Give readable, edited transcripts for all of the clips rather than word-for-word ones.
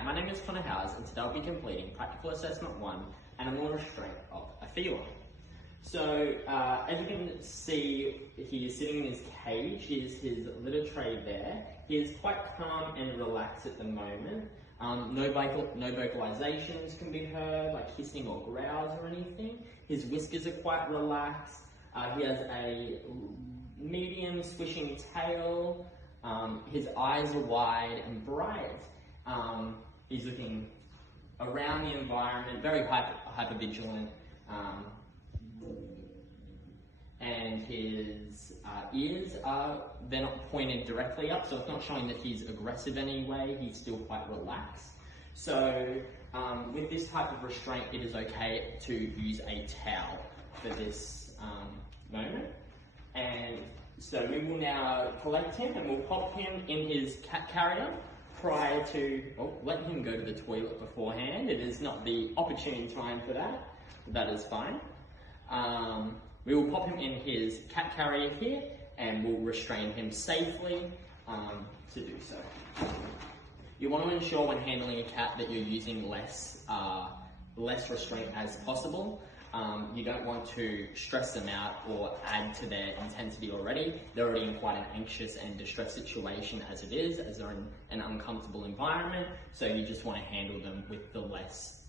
Hi, my name is Howells, and today I'll be completing Practical Assessment 1, Animal Restraint of a Feline. So, as you can see, he is sitting in his cage. Here's his litter tray there. He is quite calm and relaxed at the moment. No vocalizations can be heard, like hissing or growls or anything. His whiskers are quite relaxed. He has a medium swishing tail. His eyes are wide and bright. He's looking around the environment, very hypervigilant, and his ears they're not pointed directly up, so it's not showing that he's aggressive anyway. He's still quite relaxed. So with this type of restraint, it is okay to use a towel for this moment. And so we will now collect him and we'll pop him in his cat carrier prior to letting him go to the toilet beforehand. It is not the opportune time for that, but that is fine. We will pop him in his cat carrier here and we'll restrain him safely to do so. You want to ensure when handling a cat that you're using less restraint as possible. You don't want to stress them out or add to their intensity already. They're already in quite an anxious and distressed situation as it is, as they're in an uncomfortable environment. So you just want to handle them with the less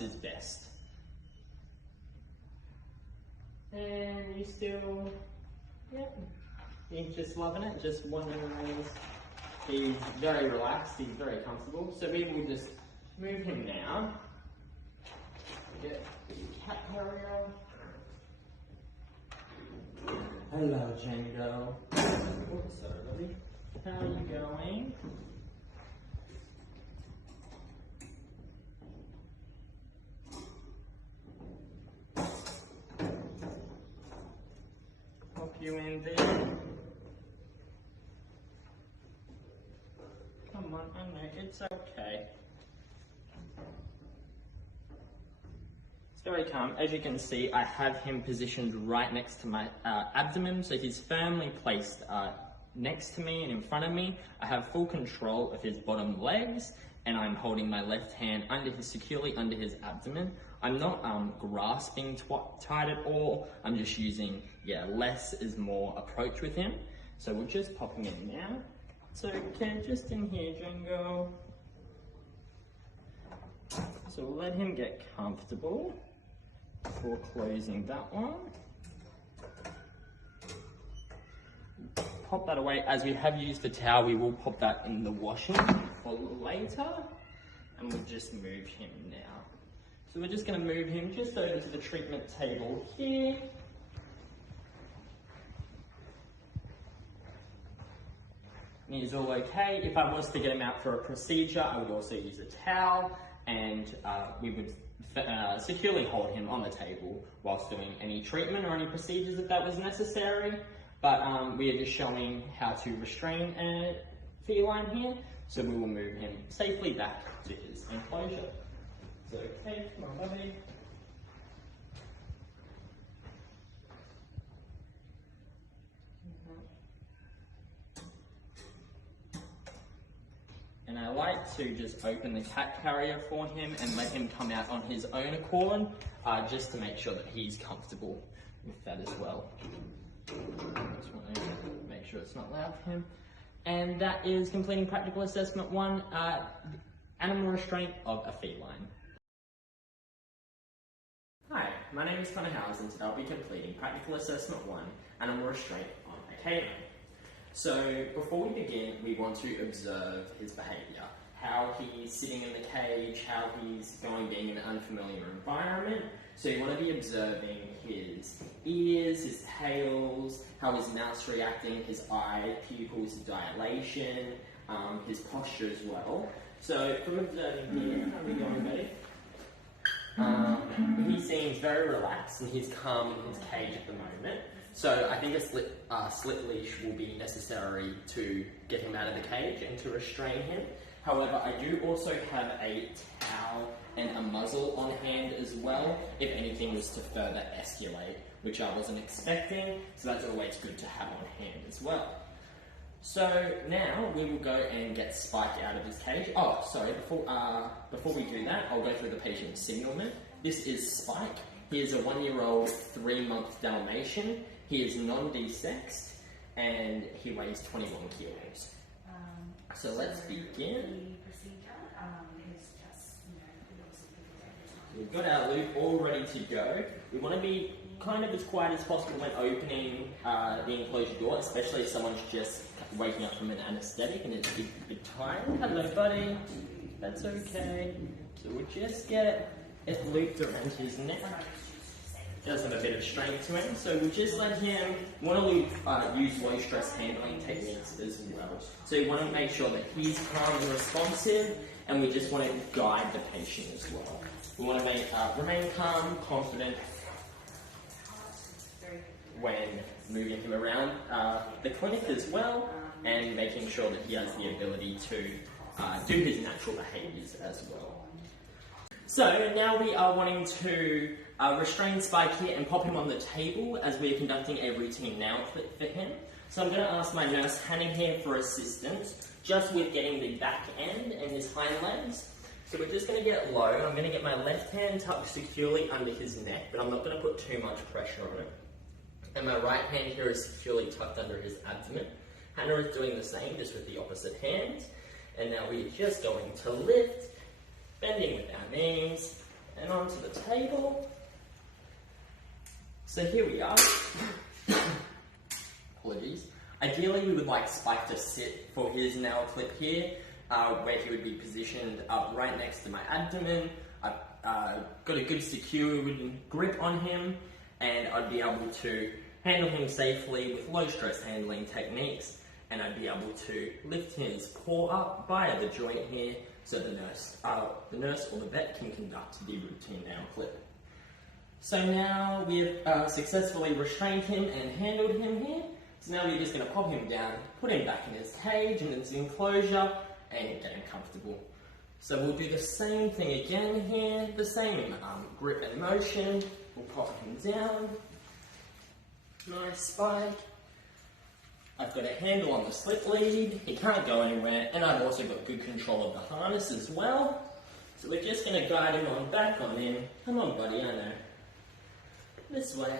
is best. And you still, he's just loving it, just wandering around. He's very relaxed, he's very comfortable. So we will just move him now. Get the cat carrier. Hello, Django. Oops, sorry, buddy. How are you going? Pop you in there. Come on, I know, it's okay. It's very calm. As you can see, I have him positioned right next to my abdomen, so he's firmly placed next to me and in front of me. I have full control of his bottom legs, and I'm holding my left hand securely under his abdomen. I'm not grasping tight at all. I'm just using, less is more approach with him. So we'll just pop him in now. So, okay, just in here, Django. So we'll let him get comfortable before closing that one. Pop that away. As we have used the towel, we will pop that in the washing for later. And we'll just move him now. So we're just going to move him just over to the treatment table here. He's all okay. If I was to get him out for a procedure, I would also use a towel, and we would securely hold him on the table whilst doing any treatment or any procedures if that was necessary. But we are just showing how to restrain a feline here, so we will move him safely back to his enclosure. So, okay, come on, buddy. And I like to just open the cat carrier for him and let him come out on his own accord, just to make sure that he's comfortable with that as well. Just want to make sure it's not loud for him. And that is completing Practical Assessment 1, Animal Restraint of a Feline. Hi, my name is Howells, and today I'll be completing Practical Assessment 1, Animal Restraint on a Canine. So before we begin, we want to observe his behaviour, how he's sitting in the cage, how he's being in an unfamiliar environment. So you want to be observing his ears, his tails, how his mouth's reacting, his eye pupils dilation, his posture as well. So from observing here, how are we going, buddy? He seems very relaxed and he's calm in his cage at the moment. So I think a slip leash will be necessary to get him out of the cage and to restrain him. However, I do also have a towel and a muzzle on hand as well, if anything was to further escalate, which I wasn't expecting, so that's always good to have on hand as well. So now we will go and get Spike out of his cage. Oh, sorry, before we do that, I'll go through the patient signalment. This is Spike. He is a 1-year-old, 3-month Dalmatian. He is non-desexed and he weighs 21 kilos. So let's begin. We've got our loop all ready to go. We want to be kind of as quiet as possible when opening the enclosure door, especially if someone's just waking up from an anaesthetic and it's a bit tired. Hello, buddy. That's okay. So we'll just get it looped around his neck. Does have a bit of strength to him, so we'll just let him. Want to use low stress handling techniques as well. So you want to make sure that he's calm and responsive, and we just want to guide the patient as well. We want to remain calm, confident when moving him around the clinic as well, and making sure that he has the ability to do his natural behaviours as well. So now we are wanting to restrain Spike here and pop him on the table as we are conducting a routine nail clip for him. So I'm going to ask my nurse Hannah here for assistance, just with getting the back end and his hind legs. So we're just going to get low. I'm going to get my left hand tucked securely under his neck, but I'm not going to put too much pressure on it. And my right hand here is securely tucked under his abdomen. Hannah is doing the same, just with the opposite hand. And now we're just going to lift, bending with our knees, and onto the table. So here we are. Apologies. Ideally, we would like Spike to sit for his nail clip here, where he would be positioned up right next to my abdomen. I've got a good secure grip on him, and I'd be able to handle him safely with low stress handling techniques, and I'd be able to lift his paw up via the joint here so the nurse or the vet can conduct the routine nail clip. So now we've successfully restrained him and handled him here. So now we're just going to pop him down, put him back in his cage and its enclosure, and get him comfortable. So we'll do the same thing again here, the same grip and motion. We'll pop him down. Nice Spike. I've got a handle on the slip lead, he can't go anywhere, and I've also got good control of the harness as well. So we're just going to guide him on back on in. Come on buddy, I know. This way.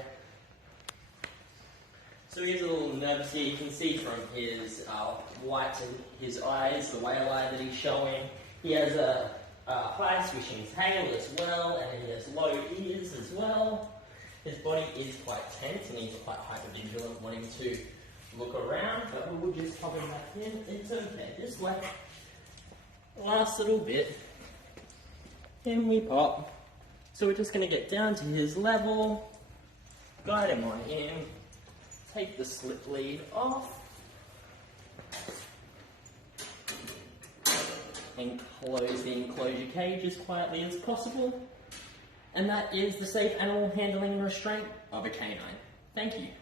So he's a little nervous here. You can see from his white in his eyes, the whale eye that he's showing. He has a high swishing tail as well, and he has low ears as well. His body is quite tense and he's quite hypervigilant, wanting to look around, but we'll just pop him back in. It's okay, just wait. Last little bit. Then we pop. So we're just going to get down to his level, guide him on in, take the slip lead off, and close the enclosure cage as quietly as possible. And that is the safe animal handling and restraint of a canine. Thank you.